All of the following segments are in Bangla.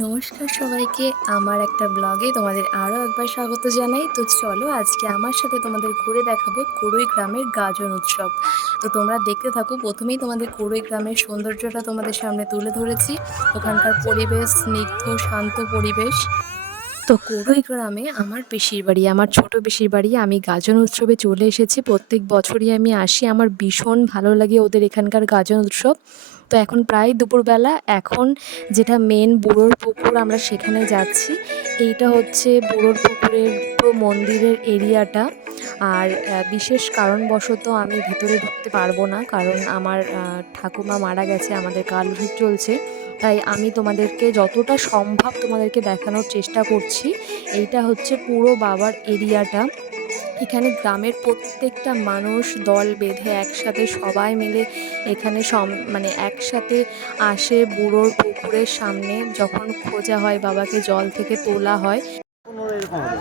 নমস্কার সবাইকে, আমার একটা ব্লগে তোমাদের আরও একবার স্বাগত জানাই। তো চলো আজকে আমার সাথে তোমাদের ঘুরে দেখাবো কুড়ুই গ্রামের গাজন উৎসব। তো তোমরা দেখতে থাকো। প্রথমেই তোমাদের কুড়ুই গ্রামের সৌন্দর্যটা তোমাদের সামনে তুলে ধরেছি। ওখানকার পরিবেশ স্নিগ্ধ শান্ত পরিবেশ। তো কুড়ুই গ্রামে আমার পিসির বাড়ি, আমার ছোট পিসির বাড়ি। আমি গাজন উৎসবে চলে এসেছি। প্রত্যেক বছরই আমি আসি। আমার ভীষণ ভালো লাগে ওদের এখানকার গাজন উৎসব। তো এখন প্রায় দুপুরবেলা। এখন যেটা মেন বুড়োর পুকুর, আমরা সেখানে যাচ্ছি। এইটা হচ্ছে বুড়োর পুকুরের পুরো মন্দিরের এরিয়াটা। আর বিশেষ কারণবশত আমি ভিতরে ঢুকতে পারবো না, কারণ আমার ঠাকুমা মারা গেছে, আমাদের কালভোগ চলছে। তাই আমি তোমাদেরকে যতটা সম্ভব তোমাদেরকে দেখানোর চেষ্টা করছি। এইটা হচ্ছে পুরো বাবার এরিয়াটা। এখানে গ্রামের প্রত্যেকটা মানুষ দল বেঁধে একসাথে সবাই মিলে এখানে মানে একসাথে আসে বুড়োর পুকুরের সামনে। যখন খোঁজা হয় বাবাকে, জল থেকে তোলা হয়। এরকম হবে,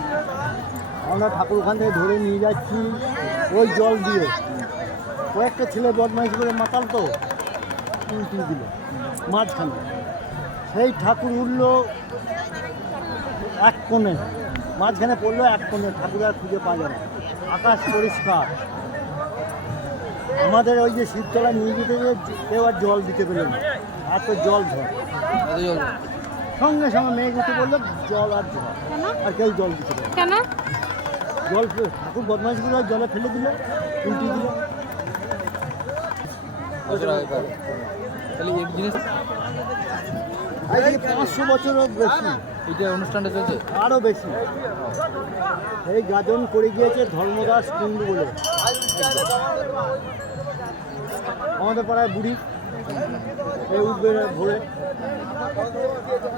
আমরা ঠাকুর ওখান থেকে ধরে নিয়ে যাচ্ছি ওই জল দিয়ে। কয়েকটা ছেলে বদমাইশ করে মাতাল তো উল্টি দিল মাঝখানে। সেই ঠাকুর উঠলো এক কোণে, মাঝখানে পড়লো এক কোণে, ঠাকুর আর খুঁজে পাওয়া যায় না। আকাশ পরিষ্কার। আমাদের ওই যে শিবতলা নিয়ে যেতে কেউ আর জল দিতে পেল না, এত জল ঝড়। সঙ্গে সঙ্গে মেঘ উঠে বললো জল আর ঝড়, আর কেউ জল দিতে পারে কেন? জল ঠাকুর বদমাইশগুলো জলে ফেলে দিল, উল্টি দিল। তাহলে এই জিনিস 500 বছরও বেশি এটা অনুষ্ঠানটা চলছে, আরও বেশি। এই গাজন করে গিয়েছে ধর্মদাস কুণ্ডু বলে আমাদের পাড়ায় বুড়ি। এ উঠবে ভোরে,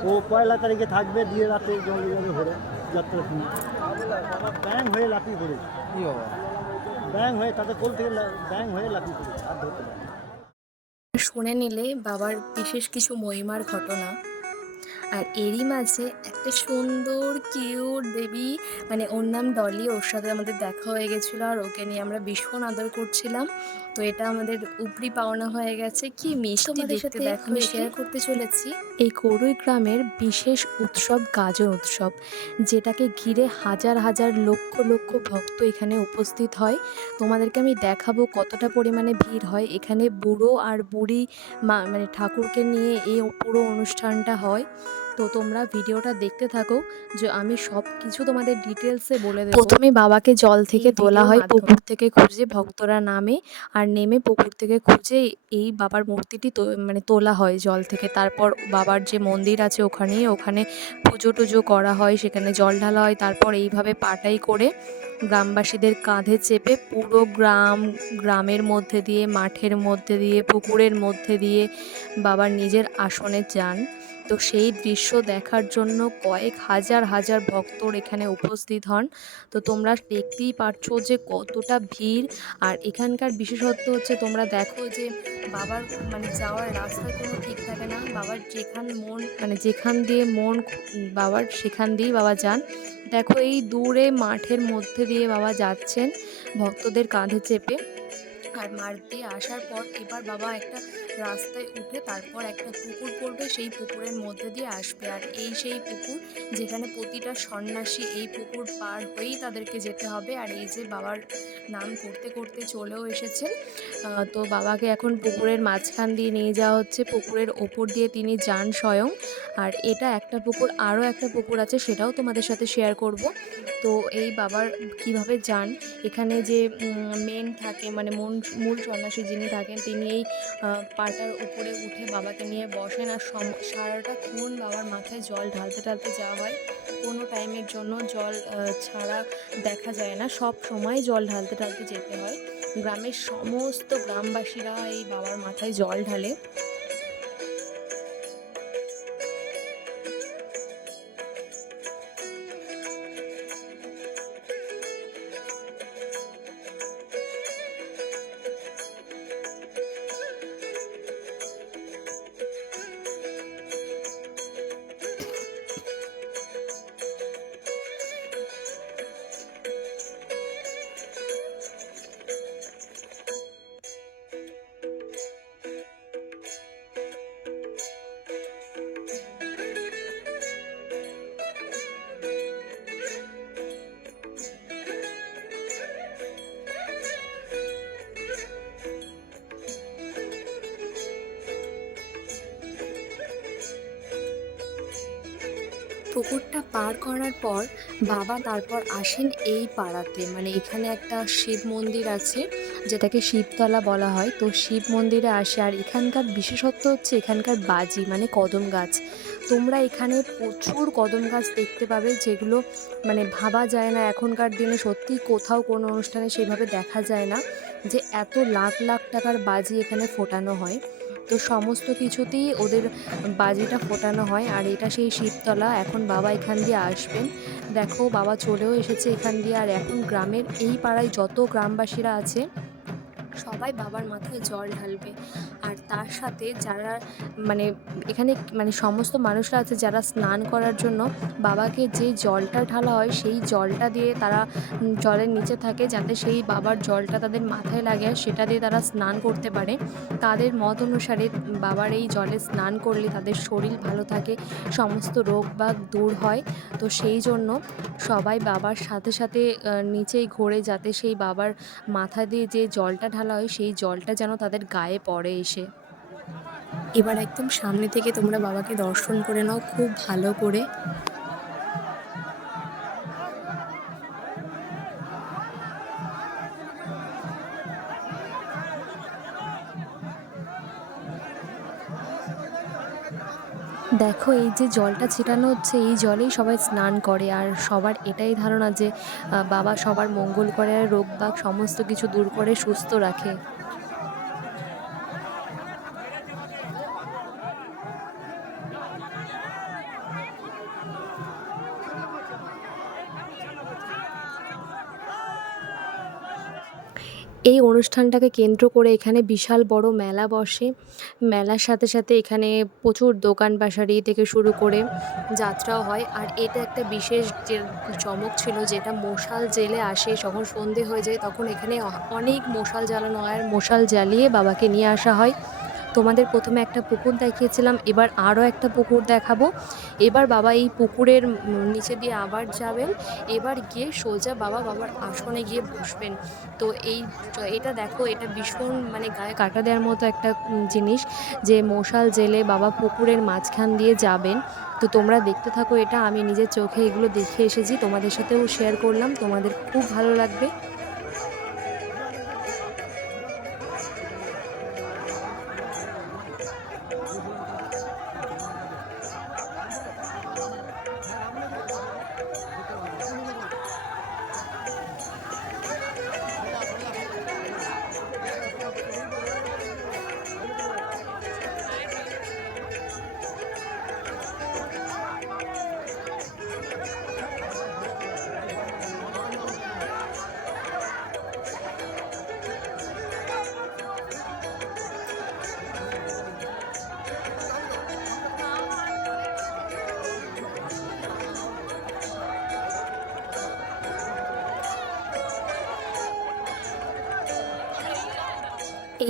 ও 1 তারিখে থাকবে, দিয়ে রাতে জলে জলে ভরে যাত্রা শুনি। ব্যাং হয়ে লাফিয়ে পড়েছে, কি বাবা ব্যাং হয়ে তাদের কোল থেকে ব্যাং হয়ে লাফিয়ে পড়েছে, আর ধরতে পারে। শুনে নিলে বাবার বিশেষ কিছু মহিমার ঘটনা। আর এরই মাঝে একটা সুন্দর কিউট বেবি, মানে ওর নাম ডলি, ওর সাথে আমাদের দেখা হয়ে গেছিলো। আর ওকে নিয়ে আমরা ভীষণ আদর করছিলাম। তো এটা আমাদের উপরি পাওনা হয়ে গেছে। কি মিষ্টি দেখতে, দেখো আমি শেয়ার করতে চলেছি এই কুড়ুই গ্রামের বিশেষ উৎসব গাজন উৎসব, যেটাকে ঘিরে হাজার হাজার লক্ষ লক্ষ ভক্ত এখানে উপস্থিত হয়। তোমাদেরকে আমি দেখাবো কতটা পরিমাণে ভিড় হয় এখানে। বুড়ো আর বুড়ি মানে ঠাকুরকে নিয়ে এই পুরো অনুষ্ঠানটা হয়। তো তোমরা ভিডিওটা দেখতে থাকো, যে আমি সব কিছু তোমাদের ডিটেলসে বলে দেবো। প্রথমে বাবাকে জল থেকে তোলা হয়, পুকুর থেকে খুঁজে ভক্তরা নামে। আর নেমে পুকুর থেকে খুঁজে এই বাবার মূর্তিটি মানে তোলা হয় জল থেকে। তারপর বাবার যে মন্দির আছে ওখানে পুজো টুজো করা হয়, সেখানে জল ঢালা হয়। তারপর এইভাবে পাটাই করে গ্রামবাসীদের কাঁধে চেপে পুরো গ্রামের মধ্যে দিয়ে, মাঠের মধ্যে দিয়ে, পুকুরের মধ্যে দিয়ে বাবার নিজের আসনে যান। তো সেই দৃশ্য দেখার জন্য কয়েক হাজার হাজার ভক্তর এখানে উপস্থিত হন। তো তোমরা দেখতেই পাচ্ছ যে কতটা ভিড়। আর এখানকার বিশেষত্ব হচ্ছে, তোমরা দেখো যে বাবার মানে যাওয়ার রাস্তার কোনো ঠিক থাকে না। বাবার যেখান দিয়ে মন বাবার, সেখান দিয়েই বাবা যান। দেখো এই দূরে মাঠের মধ্যে দিয়ে বাবা যাচ্ছেন ভক্তদের কাঁধে চেপে। আর মাঠ দিয়ে আসার পর এবার বাবা একটা রাস্তায় উঠে তারপর একটা পুকুর পড়বে, সেই পুকুরের মধ্যে দিয়ে আসবে। আর এই সেই পুকুর যেখানে প্রতিটা সন্ন্যাসী এই পুকুর পার হয়েই তাদেরকে যেতে হবে। আর এই যে বাবার নাম করতে করতে চলেও এসেছেন। তো বাবাকে এখন পুকুরের মাঝখান দিয়ে নিয়ে যাওয়া হচ্ছে, পুকুরের ওপর দিয়ে তিনি যান স্বয়ং। আর এটা একটা পুকুর, আরও একটা পুকুর আছে, সেটাও তোমাদের সাথে শেয়ার করব। তো এই বাবার কিভাবে যান, এখানে যে মেন থাকে, মানে মূল সন্ন্যাসী যিনি থাকেন, তিনি এই পাটার উপরে উঠে বাবাকে নিয়ে বসেন। আর সারাটাক্ষণ বাবার মাথায় জল ঢালতে ঢালতে যাওয়া হয়। কোনো টাইমের জন্য জল ছাড়া দেখা যায় না, সব সময় জল ঢালতে ঢালতে যেতে হয়। গ্রামের সমস্ত গ্রামবাসীরা এই বাবার মাথায় জল ঢালে। পুকুরটা পার করার পর বাবা তারপর আসেন এই পাড়াতে, মানে এখানে একটা শিব মন্দির আছে যেটাকে শিবতলা বলা হয়। তো শিব মন্দিরে আসে, আর এখানকার বিশেষত্ব হচ্ছে এখানকার বাজি মানে কদম গাছ। তোমরা এখানে প্রচুর কদম গাছ দেখতে পাবে, যেগুলো মানে ভাবা যায় না এখনকার দিনে, সত্যিই কোথাও কোনো অনুষ্ঠানে সেভাবে দেখা যায় না যে এত লাখ লাখ টাকার বাজি এখানে ফোটানো হয়। তো সমস্ত কিছুতেই ওদের বাজিটা ফোটানো হয়। আর এটা সেই শিবতলা। এখন বাবা এখান দিয়ে আসবেন। দেখো বাবা চলেও এসেছে এখান দিয়ে। আর এখন গ্রামের এই পাড়ায় যত গ্রামবাসীরা আছে সবাই বাবার মাথায় জল ঢালবে। আর তার সাথে যারা মানে এখানে মানে সমস্ত মানুষরা আছে যারা স্নান করার জন্য বাবাকে যে জলটা ঢালা হয় সেই জলটা দিয়ে তারা জলের নিচে থাকে, যাতে সেই বাবার জলটা তাদের মাথায় লাগে আর সেটা দিয়ে তারা স্নান করতে পারে। তাদের মত অনুসারে বাবার এই জলে স্নান করলে তাদের শরীর ভালো থাকে, সমস্ত রোগ বাগ দূর হয়। তো সেই জন্য সবাই বাবার সাথে সাথে নিচেই ঘোরে, যাতে সেই বাবার মাথা দিয়ে যে জলটা ঢালা হয় সেই জলটা যেন তাদের গায়ে পড়ে এসে। এবার একদম সামনে থেকে তোমরা বাবাকে দর্শন করে নাও খুব ভালো করে। দেখো এই যে জলটা ছিটানো হচ্ছে এই জলেই সবাই স্নান করে। আর সবার এটাই ধারণা যে বাবা সবার মঙ্গল করে আর রোগ বাগ সমস্ত কিছু দূর করে সুস্থ রাখে। এই অনুষ্ঠানটাকে কেন্দ্র করে এখানে বিশাল বড় মেলা বসে। মেলার সাথে সাথে এখানে প্রচুর দোকান বাসারি থেকে শুরু করে যাত্রাও হয়। আর এটা একটা বিশেষ যে চমক ছিল, যেটা মশাল জেলে আসে যখন সন্ধে হয়ে যায়, তখন এখানে অনেক মশাল জ্বালানো হয় আর মশাল জ্বালিয়ে বাবাকে নিয়ে আসা হয়। তোমাদের প্রথমে একটা পুকুর দেখিয়েছিলাম, এবার আরও একটা পুকুর দেখাবো। এবার বাবা এই পুকুরের নিচে দিয়ে আবার যাবেন। এবার গিয়ে সোজা বাবা বাবার আসনে গিয়ে বসবেন। তো এটা দেখো, এটা ভীষণ মানে গায়ে কাটা দেওয়ার মতো একটা জিনিস, যে মশাল জেলে বাবা পুকুরের মাঝখান দিয়ে যাবেন। তো তোমরা দেখতে থাকো, এটা আমি নিজের চোখে এগুলো দেখে এসেছি, তোমাদের সাথেও শেয়ার করলাম, তোমাদের খুব ভালো লাগবে।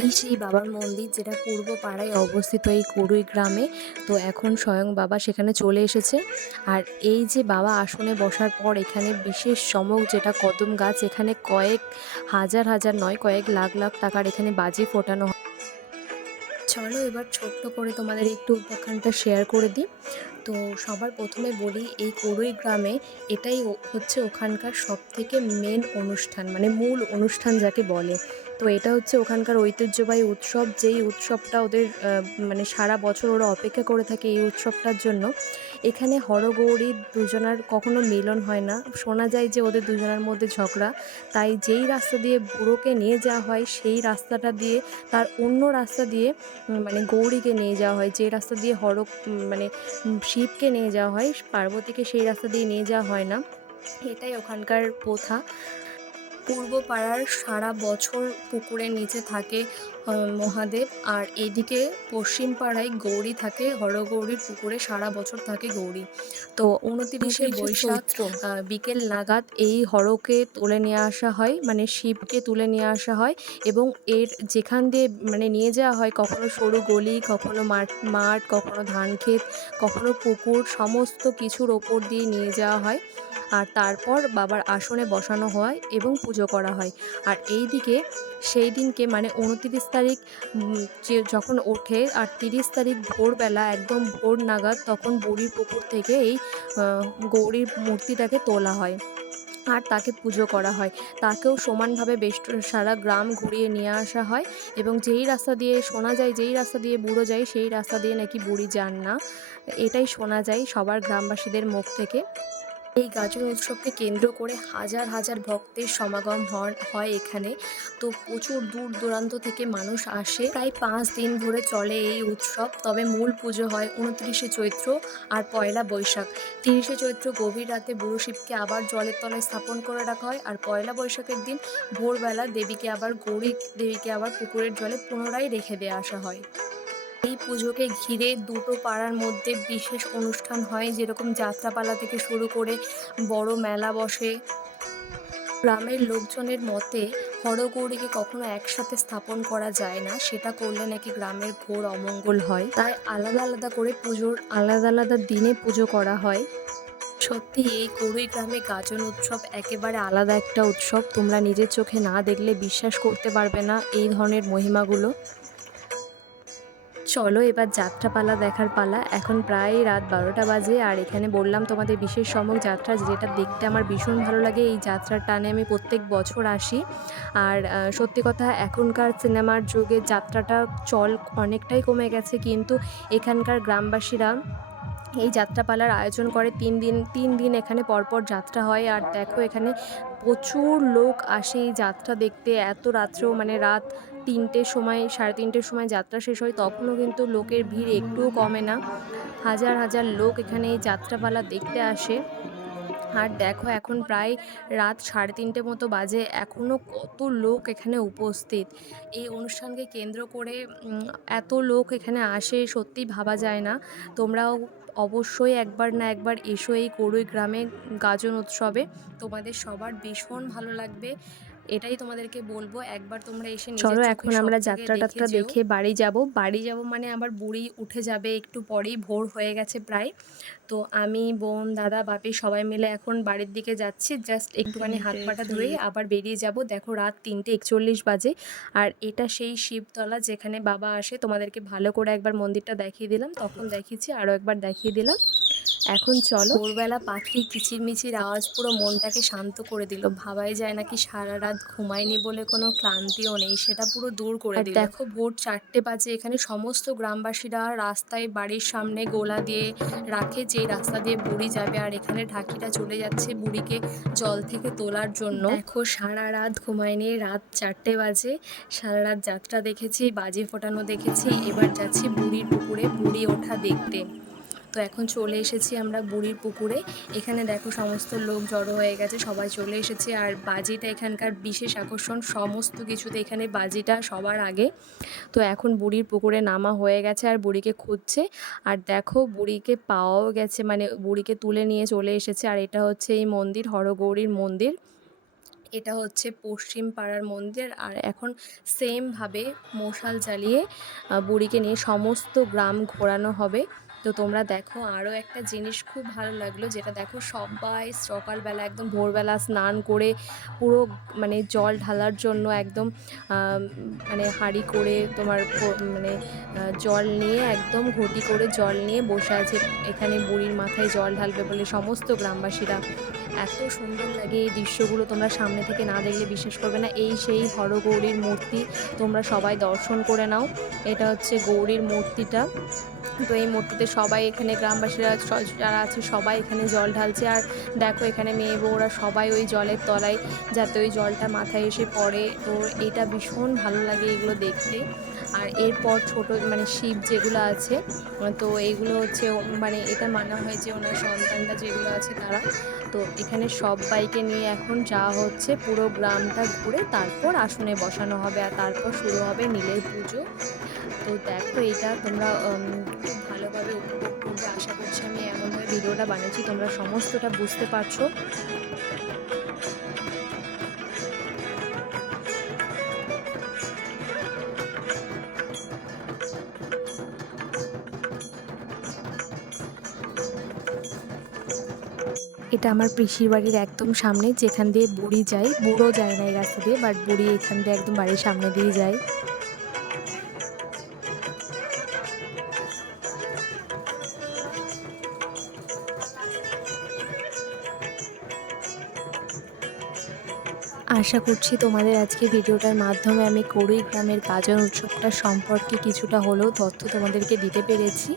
এই সেই বাবার মন্দির যেটা পূর্ব পাড়ায় অবস্থিত এই কুড়ুই গ্রামে। তো এখন স্বয়ং বাবা সেখানে চলে এসেছে। আর এই যে বাবা আসনে বসার পর এখানে বিশেষ চমক, যেটা কদম গাছ, এখানে কয়েক হাজার হাজার নয় কয়েক লাখ লাখ টাকার এখানে বাজি ফোটানো হয়। চলো এবার ছোট্ট করে তোমাদের একটু উপাখ্যানটা শেয়ার করে দিই। তো সবার প্রথমে বলি, এই কুড়ুই গ্রামে এটাই হচ্ছে ওখানকার সবথেকে মেন অনুষ্ঠান, মানে মূল অনুষ্ঠান যাকে বলে। তো এটা হচ্ছে ওখানকার ঐতিহ্যবাহী উৎসব, যেই উৎসবটা ওদের মানে সারা বছর ওরা অপেক্ষা করে থাকে এই উৎসবটার জন্য। এখানে হরগৌরী দুজনার কখনো মিলন হয় না, শোনা যায় যে ওদের দুজনের মধ্যে ঝগড়া। তাই যেই রাস্তা দিয়ে বুড়োকে নিয়ে যাওয়া হয় সেই রাস্তাটা দিয়ে তার অন্য রাস্তা দিয়ে মানে গৌরীকে নিয়ে যাওয়া হয়। যে রাস্তা দিয়ে মানে শিবকে নিয়ে যাওয়া হয়, পার্বতীকে সেই রাস্তা দিয়ে নিয়ে যাওয়া হয় না। এটাই ওখানকার প্রথা। পূর্ব পাড়ার সারা বছর পুকুরের নিচে থাকে মহাদেব, আর এদিকে পশ্চিম পাড়ায় গৌরী থাকে, হরগৌরীর পুকুরে সারা বছর থাকে গৌরী। তো 29শে বৈশাখ বিকেল নাগাদ এই হরকে তুলে নিয়ে আসা হয়, মানে শিবকে তুলে নিয়ে আসা হয়। এবং এর যেখান দিয়ে মানে নিয়ে যাওয়া হয়, কখনো সরু গলি, কখনো মাঠ, কখনো ধান ক্ষেত, কখনো পুকুর, সমস্ত কিছুর ওপর দিয়ে নিয়ে যাওয়া হয়। আর তারপর বাবার আসনে বসানো হয় এবং পুজো করা হয়। আর এই দিকে সেই দিনকে মানে 29 তারিখ যে যখন ওঠে আর 30 তারিখ ভোরবেলা একদম ভোর নাগাদ তখন বুড়ির পুকুর থেকে এই গৌরীর মূর্তিটাকে তোলা হয় আর তাকে পুজো করা হয়। তাকেও সমানভাবে সারা গ্রাম ঘুরিয়ে নিয়ে আসা হয় এবং যেই রাস্তা দিয়ে শোনা যায় যেই রাস্তা দিয়ে বুড়ো যায় সেই রাস্তা দিয়ে নাকি বুড়ি যান না, এটাই শোনা যায় সবার গ্রামবাসীদের মুখ থেকে। এই গাজন উৎসবকে কেন্দ্র করে হাজার হাজার ভক্তের সমাগম হয় এখানে। তো প্রচুর দূর দূরান্ত থেকে মানুষ আসে। প্রায় 5 দিন ধরে চলে এই উৎসব। তবে মূল পুজো হয় 29শে চৈত্র আর পয়লা বৈশাখ। 30শে চৈত্র গভীর রাতে বুড়ো শিবকে আবার জলের তলায় স্থাপন করে রাখা হয় আর পয়লা বৈশাখের দিন ভোরবেলা গৌরী দেবীকে আবার পুকুরের জলে পুনরায় রেখে দিয়ে আসা হয়। এই পুজোকে ঘিরে দুটো পাড়ার মধ্যে বিশেষ অনুষ্ঠান হয়, যেরকম যাত্রাপালা থেকে শুরু করে বড় মেলা বসে। গ্রামের লোকজনের মতে হরগৌরীকে কখনো একসাথে স্থাপন করা যায় না, সেটা করলে নাকি গ্রামের ঘোর অমঙ্গল হয়। তাই আলাদা আলাদা করে আলাদা আলাদা দিনে পুজো করা হয়। সত্যি এই গৌরী গ্রামে গাজন উৎসব একেবারে আলাদা একটা উৎসব। তোমরা নিজের চোখে না দেখলে বিশ্বাস করতে পারবে না এই ধরনের মহিমাগুলো। চলো এবার যাত্রাপালা দেখার পালা। এখন প্রায় রাত 12টা বাজে আর এখানে বললাম তোমাদের বিশেষ সমক যাত্রা, যেটা দেখতে আমার ভীষণ ভালো লাগে। এই যাত্রার টানে আমি প্রত্যেক বছর আসি। আর সত্যি কথা, এখনকার সিনেমার যুগে যাত্রাটা চল অনেকটাই কমে গেছে, কিন্তু এখানকার গ্রামবাসীরা এই যাত্রাপালার আয়োজন করে 3 দিন এখানে পরপর যাত্রা হয়। আর দেখো এখানে প্রচুর লোক আসে এই যাত্রা দেখতে। এত রাত্রেও মানে রাত 3টের সময় 3:30টের সময় যাত্রা শেষ হয়, তখনও কিন্তু লোকের ভিড় একটুও কমে না। হাজার হাজার লোক এখানে এই যাত্রাপালা দেখতে আসে। আর দেখো এখন প্রায় রাত 3:30টে মতো বাজে, এখনও কত লোক এখানে উপস্থিত। এই অনুষ্ঠানকে কেন্দ্র করে এত লোক এখানে আসে, সত্যিই ভাবা যায় না। তোমরাও অবশ্যই একবার না একবার এসো এই গৌরী গ্রামে গাজন উৎসবে। তোমাদের সবার ভীষণ ভালো লাগবে, এটাই তোমাদেরকে বলবো। একবার তোমরা এসে চলো এখন আমরা যাত্রা টাত্রা দেখে বাড়ি যাব মানে আবার বুড়ি উঠে যাবে একটু পরেই, ভোর হয়ে গেছে প্রায়। তো আমি, বোন, দাদা, বাপি সবাই মিলে এখন বাড়ির দিকে যাচ্ছি। জাস্ট একটুখানি হাত পাটা ধুয়ে আবার বেরিয়ে যাব। দেখো রাত 3:41 বাজে আর এটা সেই শিবতলা যেখানে বাবা আসে। তোমাদেরকে ভালো করে একবার মন্দিরটা দেখিয়ে দিলাম, তখন দেখিয়েছি, আরও একবার দেখিয়ে দিলাম। এখন চলো। ভোরবেলা পাখির কিচিরমিচির আওয়াজ পুরো মনটাকে শান্ত করে দিল। ভাবাই যায় নাকি সারা রাত ঘুমায়নি বলে কোনো ক্লান্তিও নেই, সেটা পুরো দূর করে দিল। দেখো ভোর 4টে বাজে, এখানে সমস্ত গ্রামবাসীরা রাস্তায় বাড়ির সামনে গোলা দিয়ে রাখে যে রাস্তা দিয়ে বুড়ি যাবে। আর এখানে ঢাকিটা চলে যাচ্ছে বুড়িকে জল থেকে তোলার জন্য। দেখো সারা রাত ঘুমায়নি, রাত 4টে বাজে, সারা রাত যাত্রা দেখেছি, বাজি ফোটানো দেখেছি। এবার যাচ্ছি বুড়ির পুকুরে বুড়ি ওঠা দেখতে। তো এখন চলে এসেছি আমরা বুড়ির পুকুরে। এখানে দেখো সমস্ত লোক জড়ো হয়ে গেছে, সবাই চলে এসেছে। আর বাজিটা এখানকার বিশেষ আকর্ষণ, সমস্ত কিছুতে এখানে বাজিটা সবার আগে। তো এখন বুড়ির পুকুরে নামা হয়ে গেছে আর বুড়িকে খুঁজছে। আর দেখো বুড়িকে পাওয়াও গেছে, মানে বুড়িকে তুলে নিয়ে চলে এসেছে। আর এটা হচ্ছে এই মন্দির, হরগৌরীর মন্দির। এটা হচ্ছে পশ্চিম পাড়ার মন্দির। আর এখন সেমভাবে মশাল জ্বালিয়ে বুড়িকে নিয়ে সমস্ত গ্রাম ঘোরানো হবে। তো তোমরা দেখো আরও একটা জিনিস খুব ভালো লাগলো, যেটা দেখো সবাই সকালবেলা একদম ভোরবেলা স্নান করে পুরো মানে জল ঢালার জন্য একদম মানে হাঁড়ি করে তোমার মানে জল নিয়ে একদম ঘটি করে জল নিয়ে বসে আছে এখানে বুড়ির মাথায় জল ঢালবে বলে সমস্ত গ্রামবাসীরা। এত সুন্দর লাগে এই দৃশ্যগুলো, তোমরা সামনে থেকে না দেখলে বিশ্বাস করবে না। এই সেই হরগৌরীর মূর্তি, তোমরা সবাই দর্শন করে নাও। এটা হচ্ছে গৌরীর মূর্তিটা। তো এই মূর্তিতে সবাই এখানে গ্রামবাসীরা যারা আছে সবাই এখানে জল ঢালছে। আর দেখো এখানে মেয়ে বউরা সবাই ওই জলের তলায়, যাতে ওই জলটা মাথায় এসে পড়ে। তো এটা ভীষণ ভালো লাগে এগুলো দেখতে। আর এরপর ছোট মানে শিব যেগুলো আছে, তো এইগুলো হচ্ছে মানে এটা মানা হয় যে ওনার সন্তানরা যেগুলো আছে তারা। তো এখানে সবাইকে নিয়ে এখন যাওয়া হচ্ছে, পুরো গ্রামটা ঘুরে তারপর আসনে বসানো হবে আর তারপর শুরু হবে নীলের পুজো। তো দেখো এটা তোমরা খুব ভালোভাবে উপভোগ করবে, আশা করছি আমি এমনভাবে ভিডিওটা বানিয়েছি তোমরা সমস্তটা বুঝতে পারছো। এটা আমার পিসির বাড়ির একদম সামনে, যেখান দিয়ে বুড়ি যায়, বুড়ো যায় না এই রাস্তা দিয়ে, বাট বুড়ি এখান দিয়ে একদম বাড়ির সামনে দিয়ে যায়। আশা করছি তোমাদের আজকে ভিডিওটার মাধ্যমে আমি কোরই গ্রামের গাজন উৎসবটা সম্পর্কে কিছুটা হলেও তথ্য তোমাদেরকে দিতে পেরেছি।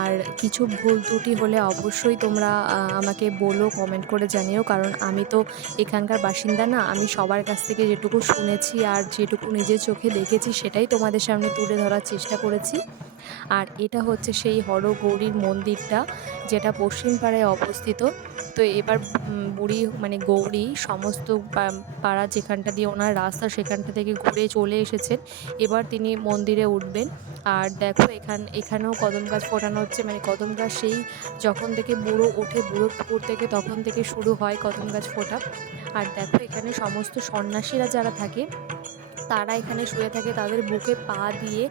আর কিছু ভুল ত্রুটি হলে অবশ্যই তোমরা আমাকে বলো, কমেন্ট করে জানিও। কারণ আমি তো এখানকার বাসিন্দা না, আমি সবার কাছ থেকে যেটুকু শুনেছি আর যেটুকু নিজের চোখে দেখেছি সেটাই তোমাদের সামনে তুলে ধরার চেষ্টা করেছি। আর এটা হচ্ছে সেই হরগৌরীর মন্দিরটা, যেটা পশ্চিম পাড়ায় অবস্থিত। তো এবার বুড়ি মানে গৌরী সমস্ত পাড়া যেখানটা দিয়ে ওনার রাস্তা সেখানটা থেকে ঘুরে চলে এসেছেন। এবার তিনি মন্দিরে উঠবেন। আর দেখো এখানেও কদম গাছ ফোটানো হচ্ছে, মানে কদম গাছ সেই যখন থেকে বুড়ো ওঠে, বুড়োর পুকুর থেকে তখন থেকে শুরু হয় কদম গাছ ফোটা। আর দেখো এখানে সমস্ত সন্ন্যাসীরা যারা থাকে তারা এখানে শুয়ে থাকে, তাদের বুকে পা দিয়ে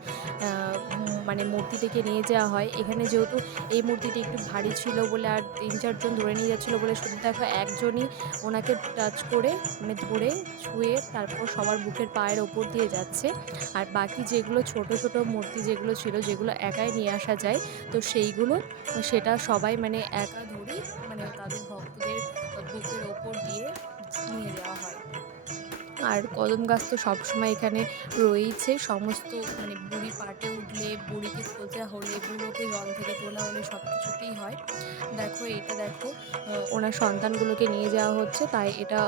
মানে মূর্তিটিকে নিয়ে যাওয়া হয়। এখানে যেহেতু এই মূর্তিটি একটু ভারী ছিল বলে আর ৩-৪ জন ধরে নিয়ে যাচ্ছিলো বলে শুধু দেখো একজনই ওনাকে টাচ করে মানে ধরে ছুঁয়ে তারপর সবার বুকের পায়ের ওপর দিয়ে যাচ্ছে। আর বাকি যেগুলো ছোট ছোট মূর্তি যেগুলো ছিল, যেগুলো একাই নিয়ে আসা যায়, তো সেইগুলো সেটা সবাই মানে একা ধরেই মানে তাদের ভক্তদের বুকের ওপর দিয়ে নিয়ে যাওয়া হয়। আর কদম গাছ তো সবসময় এখানে রয়েইছে। সমস্ত মানে বুড়ি পাটে উঠলে, বুড়িকে খোঁজা হলে, বুড়োকে জল থেকে তোলা হলে সব কিছুতেই হয়। দেখো এটা দেখো ওনার সন্তানগুলোকে নিয়ে যাওয়া হচ্ছে, তাই এটা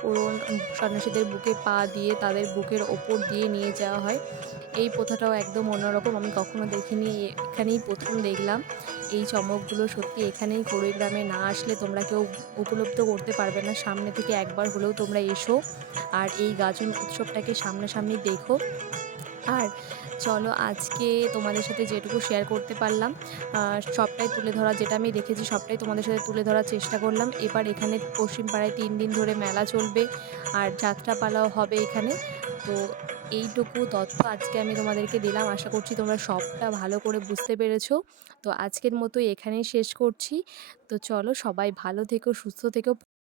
পুরো সন্ন্যাসীদের বুকে পা দিয়ে তাদের বুকের ওপর দিয়ে নিয়ে যাওয়া হয়। এই প্রথাটাও একদম অন্যরকম, আমি কখনো দেখিনি, এখানেই প্রথম দেখলাম। এই চমকগুলো সত্যি এখানেই কোরই গ্রামে না আসলে তোমরা কেউ উপলব্ধ করতে পারবে না। সামনে থেকে একবার হলেও তোমরা এসো আর এই গাজন উৎসবটাকে সামনাসামনি দেখো। আর চলো আজকে তোমাদের সাথে যেটুকু শেয়ার করতে পারলাম সবটাই তুলে ধরা, যেটা আমি দেখেছি সবটাই তোমাদের সাথে তুলে ধরার চেষ্টা করলাম। এবার এখানে পশ্চিম পাড়ায় ৩ দিন ধরে মেলা চলবে আর যাত্রাপালাও হবে এখানে। তো এইটুকু তথ্য আজকে আমি তোমাদেরকে দিলাম। আশা করছি তোমরা সবটা ভালো করে বুঝতে পেরেছো। তো আজকের মতো এখানেই শেষ করছি। তো চলো সবাই ভালো থেকো, সুস্থ থেকো।